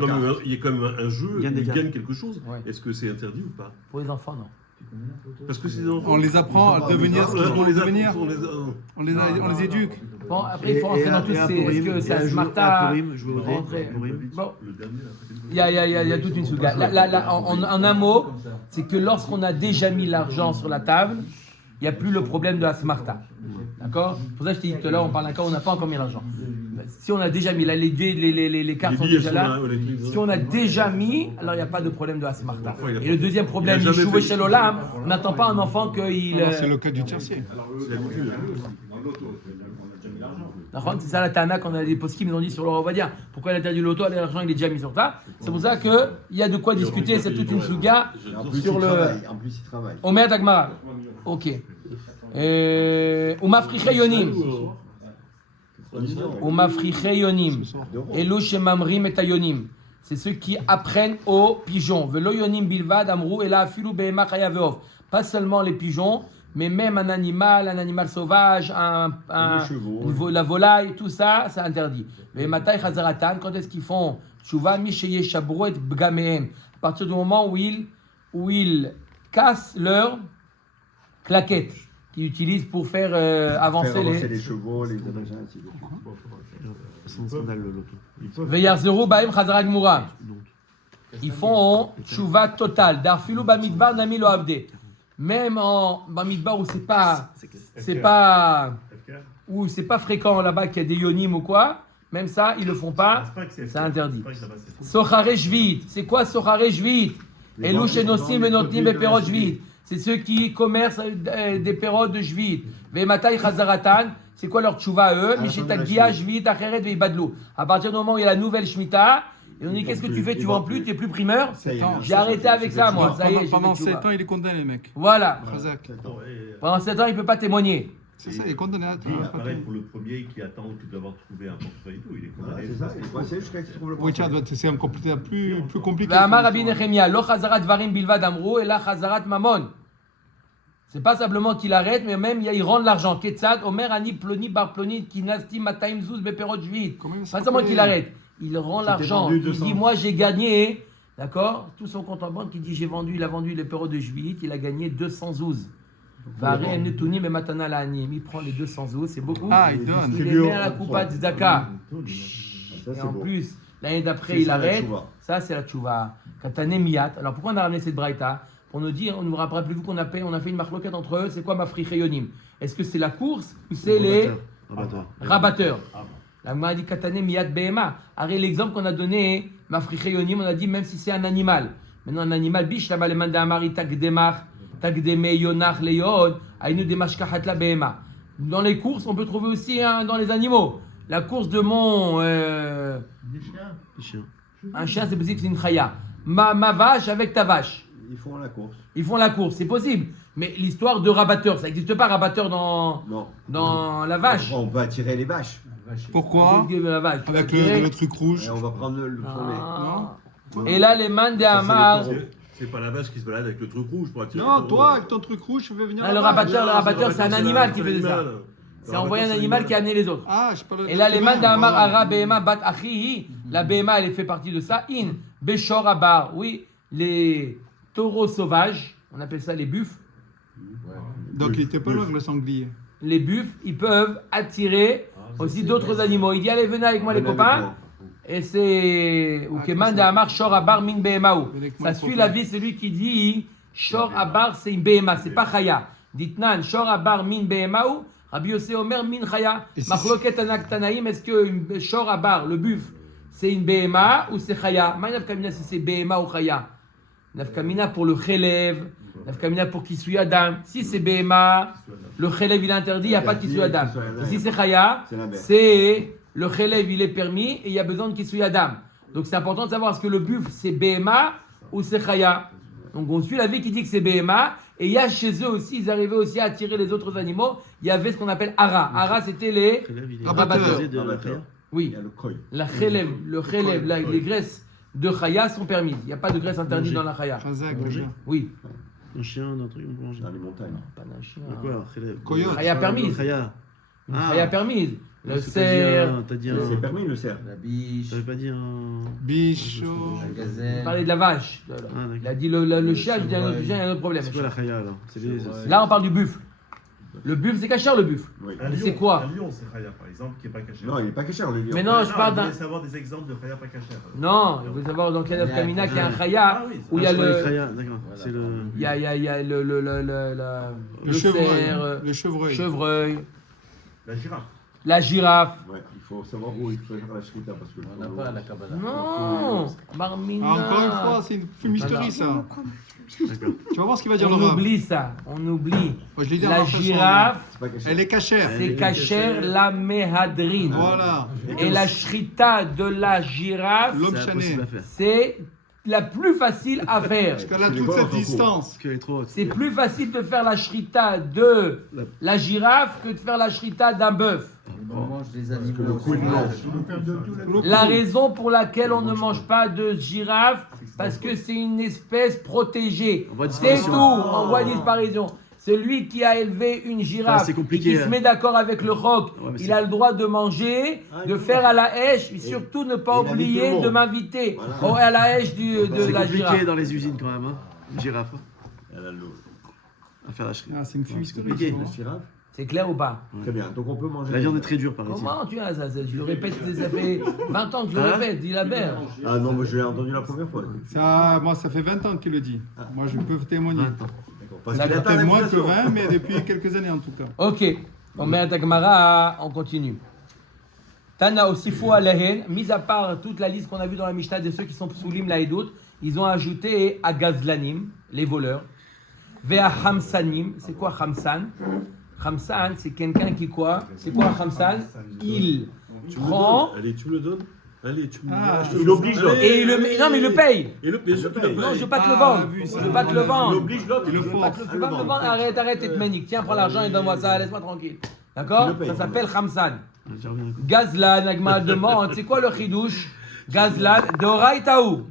quand même un jeu où ils gagnent quelque chose. Ouais. Est-ce que c'est interdit ou pas? Pour les enfants, non. Parce que c'est des enfants. On les apprend à devenir ce qu'ils vont devenir. On les éduque. Bon, après, il faut rentrer dans tout. Est-ce que c'est un smarta? Rentrer. Bon, Le dernier, après, il y a toute une souga. En un mot, c'est que lorsqu'on a déjà mis l'argent sur la table, il n'y a plus le problème de la smarta. D'accord? C'est pour ça que je t'ai dit tout à l'heure, on parle d'un cas où on n'a pas encore mis l'argent. Si on a déjà mis, là, les cartes sont déjà là. Si on a déjà mis, alors il n'y a pas de problème de la smarta. Et le deuxième problème, il joue chez l'olam, on n'attend pas un enfant qu'il. Alors, c'est le cas du tiercé. C'est ça la tana qu'on a des poskim, ils ont dit sur le Ovadia. Pourquoi il a interdit l'auto, l'argent il est déjà mis sur table. C'est pour ça qu'il y a de quoi discuter, c'est toute une souga En plus, sur il le. travaille. En plus, il travaille. Omer Dagmara. Ok. Umafriche yonim. Umafriche yonim. Elu shemamrim et ayonim. C'est ceux qui apprennent aux pigeons. Velo yonim bilvad amrou et la afilu behema chaya veof. Pas seulement les pigeons, mais même un animal sauvage, la volaille, tout ça, c'est interdit. Mais matai chazaratan, quand est-ce qu'ils font tchouva misheye shabru et bgamehem? À partir du moment où ils cassent leurs claquettes qu'ils utilisent pour faire avancer les chevaux, les machins, ainsi de suite. C'est un scandale, l'auto. Veyarzeru baim chazara gmura. Ils font tchouva total. Darfilu bamidbar nami lo avde. Même en bamidbar où c'est pas fréquent là-bas qu'il y a des yonim ou quoi, même ça ils le font pas, c'est interdit. Sochare shvit, c'est quoi sochare shvit? Elu shenosim venotim beperot shvit. C'est ceux qui commercent des pérodes de Jvit. Vematai Chazaratan, c'est quoi leur tchouva à eux? Mishetagia Jvit Acheret Veibadlou. À partir du moment où il y a la nouvelle Shemitah, et on dit qu'est-ce que tu fais? Tu vends plus, tu n'es plus primeur? J'ai arrêté avec ça, moi. Ça y est, Pendant 7 ans, il est condamné, les mecs. Voilà. Khazak. Pendant 7 ans, il ne peut pas témoigner. C'est ça, il est condamné à tout. Pareil pour le premier qui attend d'avoir trouvé un portefeuille et tout, il est condamné. C'est ça, il est coincé jusqu'à ce qu'il trouve le Oui, portefeuille. c'est un plus compliqué. Amar Rabbi Nechemia, lo chazarat varim bilvad amro, et la chazarat mamon. C'est pas simplement qu'il arrête, mais même il rend de l'argent. Ketzad, Omer Ani Ploni Bar Ploni, Kinasti Mataim Zouz Beperot Jvit. Pas seulement qu'il arrête, il rend l'argent. Il dit moi j'ai gagné, d'accord? Tout son compte en banque, il dit il a vendu les pérodes de Jvit, il a gagné 200 zouz. Varem Netounim et Matana La'anim. Il prend les 200 zouz, c'est beaucoup. Ah, il donne. Il les met à la coupa de Zaka. Ça, Et c'est en beau. plus, l'année d'après, C'est il ça, la arrête. tchouva. Ça, c'est la tchouva. Katane Miyat. Alors pourquoi on a ramené cette braïta? pour nous dire, rappelez-vous qu'on a fait une marloquette entre eux, c'est quoi Mafricheyonim? Est-ce que c'est la course ou c'est les rabatteurs? La Gemara dit Katane Miyad Behema. Arrête l'exemple qu'on a donné, Mafricheyonim, on a dit même si c'est un animal. Maintenant, un animal, biche là-bas, le manda amari takdemach, takdeme yonach leyon, aïnu demashkahat la behema. Dans les courses, on peut trouver aussi dans les animaux. La course de mon. Des chiens. Un chien, c'est possible, c'est une chaya. Ma vache avec ta vache. Ils font la course. Ils font la course, c'est possible. Mais l'histoire de rabatteur, ça n'existe pas, rabatteur Non. dans la vache. On peut attirer les vaches. Pourquoi? La vache. Avec le truc rouge. Et on va prendre le premier. Ah. Et là, les mains d'Amar. C'est pas la vache qui se balade avec le truc rouge pour attirer. Non, le toi, avec ton truc rouge, je veux venir. Ah, le là-bas. rabatteur, c'est un animal qui faisait ça. C'est envoyer un animal qui a amené les autres. Ah, je parle de. Et là, les mains d'Amar, Ara, Behema, Bat, Achihi. La Behema, elle fait partie de ça. In, Beshor, Abar. Oui, les taureaux sauvages, on appelle ça les buffles. Donc il était pas loin le sanglier. Les buffles, ils peuvent attirer aussi d'autres animaux. Il dit allez, venez avec moi les copains. Et c'est Ukeman de Amar Shor Abar Min Behemaou. Ça suit la vie, c'est lui qui dit Shor Abar c'est une Behema, c'est pas Chaya. Ditnan Shor Abar Min Behemaou. Rabbi Yossé Omer Min Chaya. Machloket Anak Tanaïm, est-ce que Shor Abar, le buffle, c'est une Behema ou c'est Chaya? Maï Nafkamina si c'est Behema ou Chaya. Nafkamina pour le Chelev. Nafkamina pour Kisui Adam. Si c'est Behema, le Chelev il est interdit, il n'y a pas de Kisui Adam. Si c'est Chaya, c'est le Chelev il est permis et il y a besoin de Kisui Adam. Donc c'est important de savoir est-ce que le buffle c'est Behema ou c'est Chaya. Donc on suit la vie qui dit que c'est Behema. Et il y a chez eux aussi, ils arrivaient aussi à attirer les autres animaux. Il y avait ce qu'on appelle Ara. Ara c'était les rabatteurs. Oui, Il y a le koi. la Chelev, les graisses de Chaya sont permises. Il n'y a pas de graisse interdite dans la Chaya. Chazak, Oui. Un chien, d'un truc, on mange. Dans les montagnes. Pas d'un chien. Quoi? Coyote. Chaya permise. Chaya. Une Chaya permise. Le cerf. T'as dit C'est permis le cerf. La biche, T'avais pas dit un. Bichot. la Il gazelle. parlait de la vache. d'accord. Il a dit le chien, je dis il y a un autre problème. C'est quoi la chaya alors? C'est les. Là, on parle du buffle. Le buffle, c'est cachère le buffle. Oui. Mais c'est quoi? Un lion, c'est Chaya, par exemple, qui n'est pas caché. Non, il n'est pas caché, on le dit. Mais non, je parle Je d'un. voulais savoir des exemples de Chaya pas cachère. Non, il faut savoir dans quel œuf Kamina qu'il y a un chaya Ah oui, où il y a le. Chaya, d'accord. C'est le. Il y a le cerf, Le chevreuil. chevreuil, La girafe. la girafe. Ouais, il faut savoir où il faut faire la shrita parce que. On n'a pas la Kabbalah. Non, Marmina. Ah, encore une fois, c'est une fumisterie ça. Tu vas voir ce qu'il va dire On le rab. oublie ça, on oublie. Moi, je l'ai dit en La marchant sur- girafe, C'est pas caché. Elle est cachère. c'est cachère la méhadrine. Voilà. Et la shrita de la girafe, L'homme C'est chané. impossible à faire. c'est la plus facile à faire. Parce qu'elle a Les toute bords cette en cours. distance. Parce qu'elle est trop haute. C'est plus facile de faire la shrita de la girafe que de faire la shrita d'un bœuf. On mange des que le animaux. coup, il sauvages. mange. On peut faire de tout la La raison pour laquelle on ne mange pas de girafe, parce que c'est une espèce protégée. En voie de C'est tout, disparition. en voie de disparition. Celui qui a élevé une girafe c'est et compliqué, qui se hein. met d'accord avec le roc, Ouais, mais il c'est- a le droit de manger, Ah, de il faire mange. à la hache, et surtout ne pas il invite tout le oublier monde. de m'inviter Voilà. à la hache de C'est la compliqué girafe. dans les usines quand même, hein. Une girafe. Elle a l'eau. À faire la chrite. Ah, c'est une fumisterie. compliqué. ça. La girafe. C'est clair ou pas? Très bien. Donc on peut manger. La viande est très dure par ici. Comment tu as ça? Je le répète, ça fait 20 ans que je le Hein répète, dis la mère. Ah non, mais je l'ai entendu la première fois. Ça, moi, ça fait 20 ans qu'il le dit. Moi, je peux témoigner. D'accord. Parce Là, qu'il t'as attend Peut-être moins que l'invitation. 20, mais depuis quelques années en tout cas. Ok, on met à Tagmara, on continue. Tana aussi fou à Lehen, mis à part toute la liste qu'on a vue dans la Mishnah de ceux qui sont Psulim Laïdout, ils ont ajouté à Gazlanim, les voleurs, Vea Hamsanim, c'est quoi Hamsan? Hamsan, c'est quelqu'un qui quoi? C'est quoi Hamsan? Il prend Allez, tu me le donnes. Allez, tu me le Ah, donnes. Il oblige l'autre. et il le met. Non, mais il le paye. Et le bien sûr qu'il le Non, je paye. veux pas te le Ah, vendre. vu, Je ça. veux pas te le Il vendre. oblige l'autre. Il le Tu force. peux pas me le vendre. Arrête, t'es manique. Tiens, prends l'argent et donne-moi ça. Laisse-moi tranquille. D'accord? Il le paye. Ça s'appelle Hamsan. J'ai reviens. Gazlan, Nagma demande, c'est quoi le chidouche? Gazlan, Doraïtaou.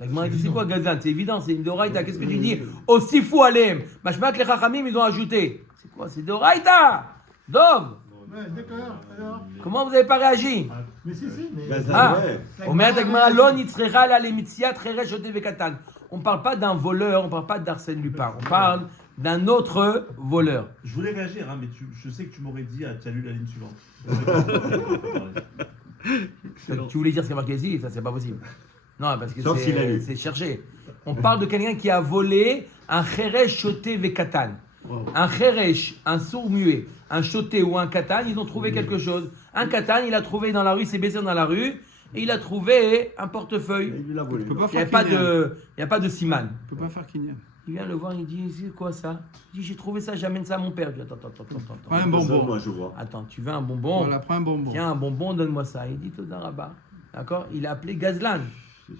Nagma dit, c'est quoi Gazlan? C'est évident, c'est une Doraïta. Qu'est-ce que tu dis? Aussi fou Alem. Machma que les Chachamim, ils ont ajouté. C'est quoi? C'est Doraïta. Dov, Ouais, d'accord, alors. comment vous n'avez pas réagi? Mais si, mais. Ah, Ouais. Omer Nagma, Lon Yitzrecha, la Lemitzia, Treresh, Yote Vekatan. On ne parle pas d'un voleur, on ne parle pas d'Arsène Lupin. On parle d'un autre voleur. Je voulais réagir, hein, mais je sais que tu m'aurais dit, tu as lu la ligne suivante. Tu voulais dire ce qui est marqué ici? Ça, c'est pas possible. Non, parce que Sauf s'il a lu. c'est cherché. On parle de quelqu'un qui a volé un Cheresh, Shoté, Vekatan. Un Cheresh, un sourd muet, un Shoté ou un Katan, ils ont trouvé quelque chose. Un Katan, il a trouvé dans la rue, il s'est baissé dans la rue, et il a trouvé un portefeuille. Il l'a volé. Tu peux pas Il n'y faire a, Kinyan. pas de siman. Tu peux pas faire Kinyan. Il vient le voir, il dit, c'est quoi ça? Il dit, j'ai trouvé ça, j'amène ça à mon père. Je dis, attends. Prends un Ça, bonbon. moi, je vois. Attends, tu veux un bonbon? Voilà, prends un bonbon. Tiens, un bonbon, donne-moi ça. Il dit, Toda Rabba. D'accord? Il a appelé Gazlan.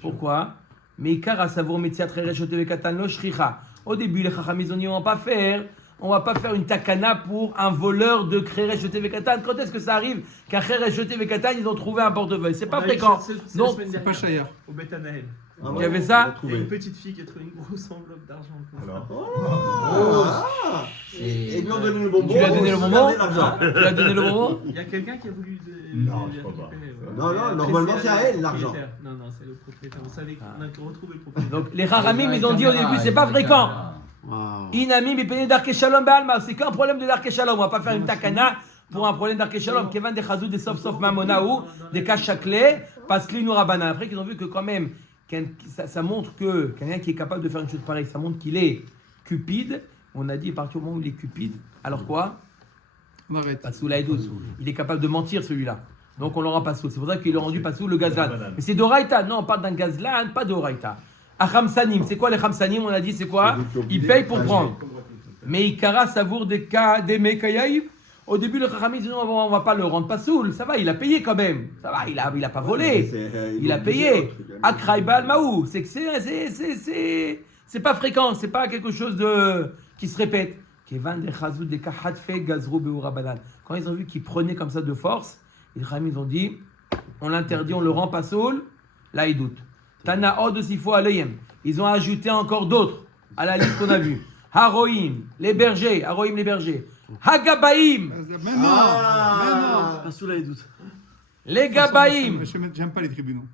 Pourquoi? Mais Ikar à savoir métier très réchoté Katan lo shricha. Au début, les Chacham, ils ont dit, on va pas faire une takana pour un voleur de Kheresh Vekatan. Quand est-ce que ça arrive qu'un Kheresh Vekatan, ils ont trouvé un portefeuille? C'est pas fréquent. Donc, C'est pas Shayar. Au Beth Anaël. Ah, Il y avait on ça l'a Il y a trouvé. une petite fille qui a trouvé une grosse enveloppe d'argent. Et lui ont donné le bonbon. tu lui as donné le ils ont bonbon? gardé l'argent. Tu lui as donné le bonbon? Il y a quelqu'un qui a voulu. Non, je crois pas. Non, non, normalement, c'est à elle, l'argent. Non, c'est le propriétaire. On savait qu'on a retrouvé le propriétaire. Donc, les Haramim, ils ont dit au début, c'est pas fréquent. Inami, Bipene d'Arke Shalom Baalma. C'est qu'un problème de d'Arke Shalom. On va pas faire une takana pour un problème d'Arke Shalom. Kevin des Chazou, des Sof Mamonaou, des Kachakle, Pasli Nourabana. Après, ils ont vu que quand même, ça montre que quelqu'un qui est capable de faire une chose pareille, ça montre qu'il est cupide. On a dit, à partir du moment où il est cupide, alors quoi? On arrête. Pasoul Aïdouz. Il est capable de mentir celui-là. Donc on l'aura Pasoul. C'est pour ça qu'il a rendu Pasoul le Gazlan. Mais c'est d'Oraïta. Non, on parle d'un Gazlan, pas d'Oraïta. À Khamsanim, c'est quoi les Khamsanim? On a dit, c'est quoi? Il paye pour prendre. Mais Ikara savoure des Mekayaïv. Au début, le Chacham dit non, on va pas le rendre Pasoul. Ça va, il a payé quand même. Ça va, il a pas volé. Il a payé. Akraïbal Maou. C'est que c'est pas fréquent. C'est pas quelque chose qui se répète. Quand ils ont vu qu'il prenait comme ça de force, les Chacham, ils ont dit on l'interdit, on le rend Pasoul. Là, il doute. Tana Od aussi faut alayem. Ils ont ajouté encore d'autres à la liste qu'on a vue. Haroïm, les bergers. Haroïm, les bergers. Hagabaïm, Mais non. Pas sous la doute. les Gabaïm. J'aime pas les tribunaux.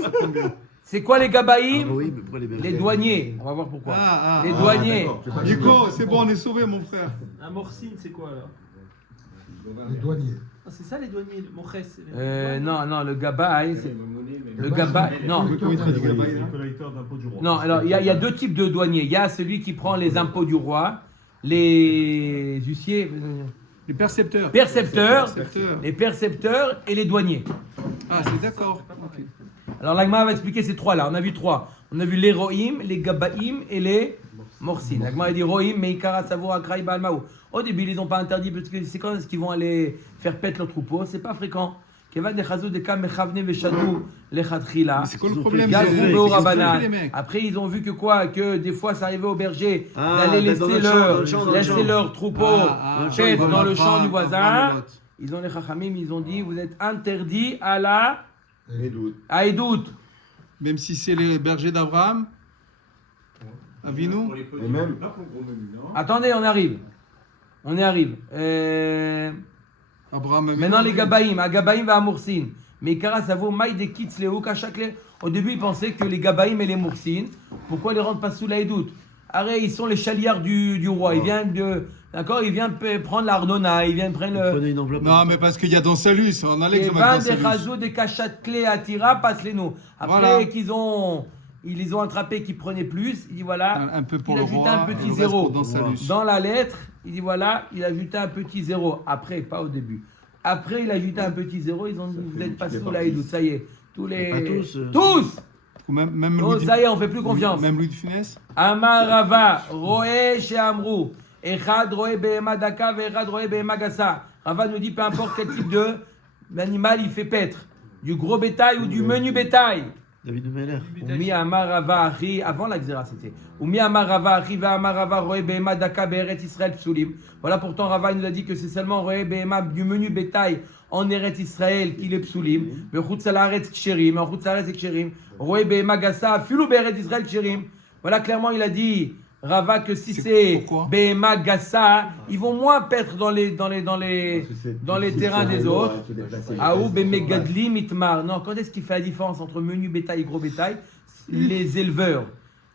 Ça tombe bien. C'est quoi les Gabaïm? Oui, mais pourquoi les bergers? Les douaniers. On va voir pourquoi. Ah, Les douaniers. Nico, c'est bon, on est sauvé, mon frère. Un Morsine, c'est quoi alors? Les douaniers. Ah, c'est ça les douaniers, le Morès. c'est les- Non, le Gabaï. Le Gabaï. Non. Comment il traduit Gabaï, Les là collecteurs d'impôts du roi. Non, alors il y a deux types de douaniers. Il y a celui qui prend les impôts du roi, les huissiers, Les percepteurs. percepteurs, Percepteurs. les percepteurs et les douaniers. Ah, c'est d'accord. Ok. Alors l'Agma va expliquer ces trois-là. On a vu trois. On a vu les Rohim, les Gabaïm et les Morsin. L'Agma a dit Rohim, mais Ikara Savour Akraï Balmaou. Au début, ils n'ont pas interdit parce que c'est quand est-ce qu'ils vont aller faire pète leur troupeau? C'est pas fréquent. Kevad de Chazou de Kam Mechavne Veshadou le Khadkhila. Mais c'est quoi Ils le ont problème? fait Gazrou Ils ont Beo fait Rabbanan. les mecs. Après, ils ont vu que quoi? Que des fois, ça arrivait aux bergers Ah, d'aller ben dans laisser le champ, dans le champ. leur troupeau Ah, paître ils dans le vont champ prendre- du ils vont prendre voisin. le lot. Ils ont les Chachamim, ils ont dit vous êtes interdits à la Et doute. à Edout. Même si c'est les bergers d'Abraham, Avinu. Et même. Attendez, on arrive. On y arrive. Abraham Avinu. Maintenant, les Gabaïm, à Gabaïm va à Moursin. Mais Kara, ça vaut maï des kits, les Kachakle. Au début, ils pensaient que les Gabaïm et les Moursin, pourquoi ils ne rentrent pas sous la Edout? Arrête, ils sont les chaliards du roi. Ils viennent d'accord, ils viennent prendre l'Ardonna, ils viennent prendre le. Prenez une enveloppe. Non, mais parce qu'il y a dans Salus, on a Les l'exemple vins dans des Salus. Chazou, des Kachakle à Tira, passe-les-nous. Après Voilà. ils les ont attrapés, qu'ils prenaient plus, il dit voilà. Un peu pour Il le a ajouté roi, un petit et le reste zéro. pour dans Salus. Dans la lettre, il dit voilà, il a ajouté un petit zéro. Après, pas au début. Après, il a ajouté un petit zéro. Ils ont dit vous n'êtes pas sous la Edout. Ça y est. Tous les. Pas tous. Tous. Ou même Oh, Louis ça y est, on fait plus confiance. Même Louis de Funès. Amar Rava, Roé chez Amrou. Echad Roé Behema Daka, Echad Roé Behema Gassa. Rava nous dit peu importe quel type d'animal il fait paître. Du gros bétail ou du menu bétail. David Meller. Oumi Amar Rava Achi, avant la Xéra c'était. Oumi Amar Rava Achi, va Amar Rava Roé Behema Daka, Be'eret Israël Psulim. Voilà pourtant Rava nous a dit que c'est seulement Roé Behema du menu bétail en Eret Israël qu'il est Psulim. Mais Chutz Alaretz Ksherim, en Chutz Alaretz Ksherim. Roé Behema Gassa, Filou Be'eret Israël Ksherim. Voilà clairement il a dit. Rava que si c'est Behema Gassa, ils vont moins paître dans les terrains des autres. Aou Bemegadli Mitmar. Non, quand est-ce qu'il fait la différence entre menu bétail et gros bétail? Les éleveurs.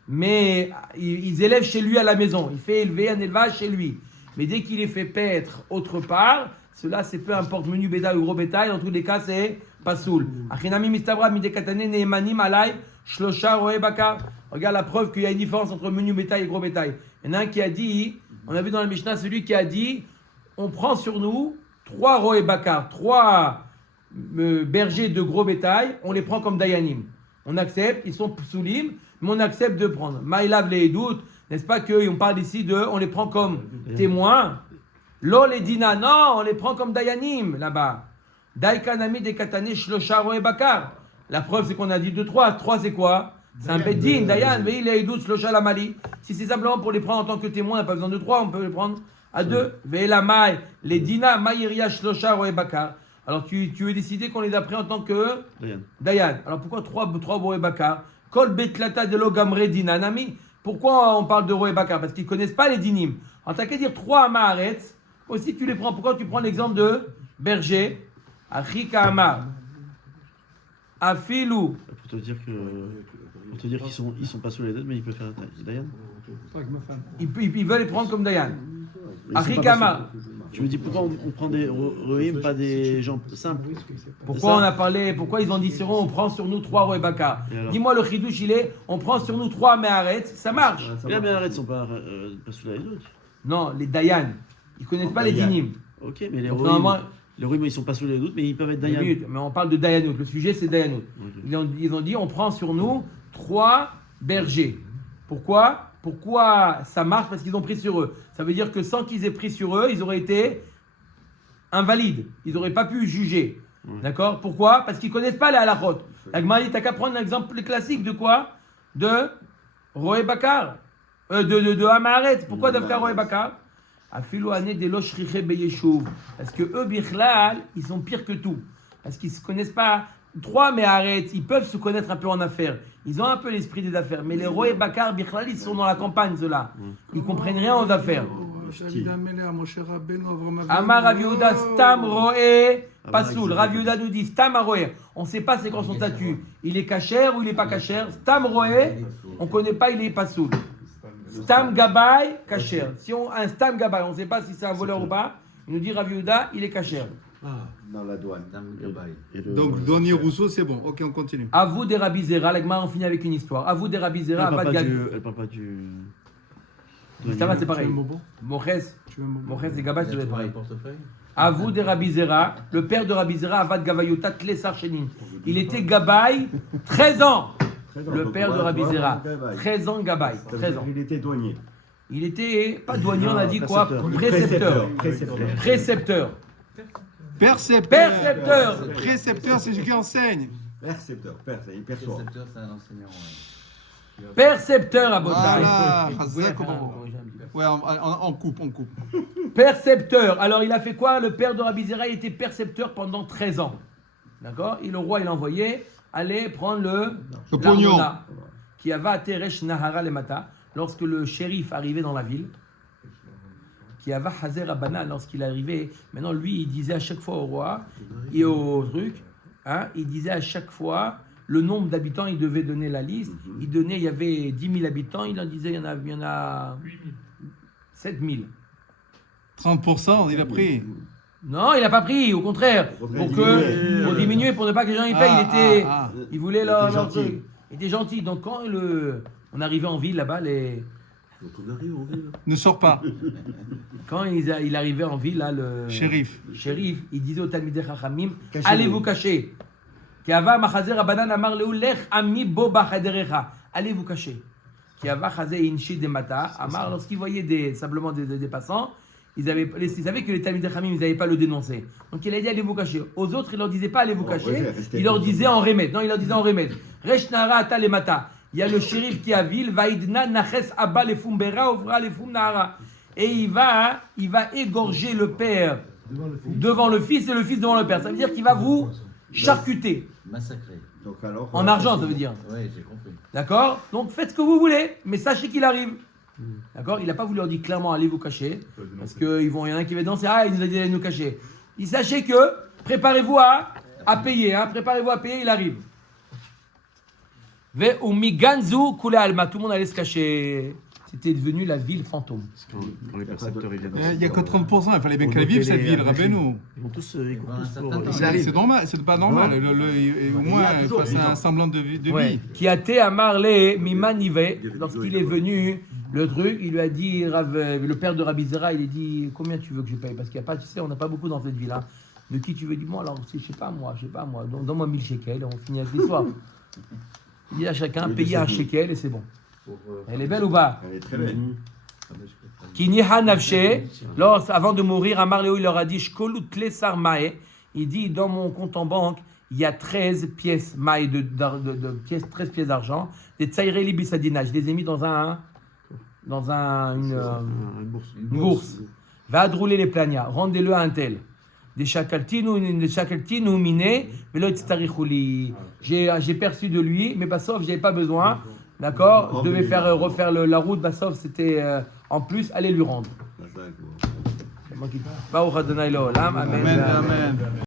Mais ils élèvent chez lui à la maison. Il fait élever un élevage chez lui. Mais dès qu'il les fait paître autre part, cela c'est peu importe menu bétail ou gros bétail. Dans tous les cas, c'est pas soul. Achinami mistabra midekatane neemanim alay shlosha roe baka. Regarde la preuve qu'il y a une différence entre menu bétail et gros bétail. Il y en a un qui a dit, on a vu dans la Mishnah, celui qui a dit, on prend sur nous 3 roé bakar, 3 bergers de gros bétail, on les prend comme dayanim. On accepte, ils sont soulim, mais on accepte de prendre. Maïlav les doutes, n'est-ce pas qu'on parle ici de, on les prend comme témoins. Lo les dina, non, on les prend comme dayanim là-bas. Daikanami de katane shlosha roé bakar. La preuve c'est qu'on a dit 2, 3. 3 c'est quoi? C'est un beddin, dayan, mais il est doute shlosha la mali. Si c'est simplement pour les prendre en tant que témoins, on n'a pas besoin de 3, on peut les prendre à 2. Ve'ela mai, les dina, maïria shlosha roé bakar. Alors tu veux décider qu'on les a pris en tant que dayan. Alors pourquoi 3 roé bakar? Kol betlata de lo gamre dinanami. Pourquoi on parle de roé bakar? Parce qu'ils ne connaissent pas les dinim. En tant qu'à dire 3 amaretz, aussi tu les prends. Pourquoi tu prends l'exemple de berger? Achika amar. Afilou. Pour te dire qu'ils sont pas sous les dettes, mais ils peuvent faire Dayan. Ils veulent les prendre comme dayan. Mais ils sont Achika pas amar. Je me dis pourquoi on prend des rohim, pas des gens simples. Pourquoi on a parlé? Pourquoi ils ont dit sur on prend sur nous 3 roé bakar? Dis-moi le chidouche il est, on prend sur nous 3 meharetz, ça marche. Mais les arrêts ne sont pas sous les doutes. Non, les dayan, ils connaissent pas les dinim. Ok, mais les Donc, rohim, normalement, ils sont pas sous les doutes, mais ils peuvent être Une Dayan. minute, mais on parle de Dayanut. Le sujet, c'est Dayanut. Ok. Ils ont dit, on prend sur nous 3 bergers. Pourquoi ça marche? Parce qu'ils ont pris sur eux. Ça veut dire que sans qu'ils aient pris sur eux, ils auraient été invalides. Ils n'auraient pas pu juger. D'accord? Pourquoi? Parce qu'ils ne connaissent pas les halachot. La Gemara dit, t'as qu'à prendre un exemple classique de quoi? De Roé Bakar. De Amaret. Pourquoi Dafka Roé Bakar? Parce que eux, Bichlal, ils sont pires que tout. Parce qu'ils ne se connaissent pas. 3, mais arrête, ils peuvent se connaître un peu en affaires. Ils ont un peu l'esprit des affaires. Mais les rois et Bakar, Bichlal, ils sont dans la campagne, ceux-là. Ils ne comprennent rien aux affaires. Amar Rav Yehuda, Stam Roé, Pasoul. Rav Yehuda nous dit Stam Roé. On ne sait pas c'est quoi son statut. Il est cachère ou il n'est pas cachère. Stam Roé, on ne connaît pas, il est Pasoul. Stam Gabay, kasher. Si on a un Stam Gabay, on ne sait pas si c'est un voleur ou pas, il nous dit Rav Yehuda, il est kasher. Dans la douane. Donc, douanier Rousseau, c'est bon. Ok, on continue. À vous des Rabbi Zera, la Gemara, on finit avec une histoire. À vous des Rabbi Zera, Elle Avad Gad. parle pas du. Ça va, c'est pareil. Moches et Gabay, c'est pareil. À vous des Rabbi Zera, le père de Rabbi Zera, Avad Gavayota, Tlesar Shenin. Il était Gabay 13 ans. Le père de Rabbi Zera, 13 ans Gabay, 13 ans. Il était douanier. Il était, pas douanier, on a dit quoi? Précepteur. Précepteur. Percepteur. Précepteur, c'est celui qui enseigne. Percepteur. Il perçoit. Précepteur, c'est un enseignant. Percepteur à Botaï. Voilà. Vous pouvez faire un corrigé un petit peu. Ouais, on coupe. Percepteur. Alors, il a fait quoi? Le père de Rabbi Zera, il était percepteur pendant 13 ans. D'accord? Et le roi, il a envoyé aller prendre Le pognon. Qui avait à Teresh Nahara le Mata, lorsque le shérif arrivait dans la ville. Qui avait Hazer Abana, lorsqu'il arrivait. Maintenant, lui, il disait à chaque fois au roi et au truc, hein, il disait à chaque fois le nombre d'habitants, il devait donner la liste. Il y avait 10 000 habitants, il en disait, il y en a 7 000. 30%, il a pris. Non, il n'a pas pris, au contraire. Pour diminuer, pour ne pas que les gens y payent. Il voulait leur truc. Il était gentil. Donc quand on arrivait en ville là-bas, Ne sort pas. quand il arrivait en ville, là, le Shérif, il disait au Talmidei Chachamim, allez vous cacher. Allez vous cacher. Amar, lorsqu'il voyait simplement des passants, ils savaient que les Talmidei Chachamim, ils n'avaient pas le dénoncer. Donc il a dit allez vous cacher. Aux autres, il leur disait pas allez vous cacher, il leur disait en remède. Non, il leur disait en remède. Reshnara ata le mata. Il y a le shérif qui est à ville, Vaidna naches abba le fumbera ovra le fum nahara. Et il va égorger le père devant le fils et le fils devant le père. Ça veut dire qu'il va vous charcuter. Massacré. Donc, alors, En argent, ça veut dire. Oui, j'ai compris. D'accord? Donc faites ce que vous voulez, mais sachez qu'il arrive. D'accord? Il n'a pas voulu leur dire clairement allez vous cacher, parce qu'il y en a qui va danser, il nous a dit allez nous cacher. Il sachez que préparez-vous à payer, préparez-vous à payer, il arrive. Ve umi ganzu kula alma, tout le monde allait se cacher. c'était devenu la ville fantôme. Quand les percepteurs ils viennent. Il n'y a que 30%, il fallait bien qu'elle vive cette ville, Rabbeinu. Ils vont tous, ils courent tous pour. C'est normal, c'est pas normal. Au moins, il fasse un semblant de Ouais. vie. Qui a été à Marley, Mimanive, lorsqu'il est venu, le truc, il lui a dit, le père de Rabbi Zera, il a dit, combien tu veux que je paye? Parce qu'il n'y a pas, tu sais, on n'a pas beaucoup dans cette ville-là. De qui tu veux? Dis-moi, alors, je sais pas moi, donne-moi 1000 shekels, on finit avec l'histoire. Il dit à chacun, payez un shekel et c'est bon. Elle est belle ou pas? Elle est très belle. Kiniha Nafshe, avant de mourir, à Marléo, il leur a dit, Shkolut Klesar Mae, il dit, dans mon compte en banque, il y a 13 pièces mailles pièces, 13 pièces d'argent, des Tsaireli Bisadina, je les ai mis dans une bourse. Va rouler les plania, rendez-le à un tel. Des shakaltinu miné, j'ai perçu de lui, mais Bassov, j'avais pas besoin. D'accord? Je devais refaire la route, Bassov, c'était en plus, allez lui rendre. C'est moi qui parle. Amen.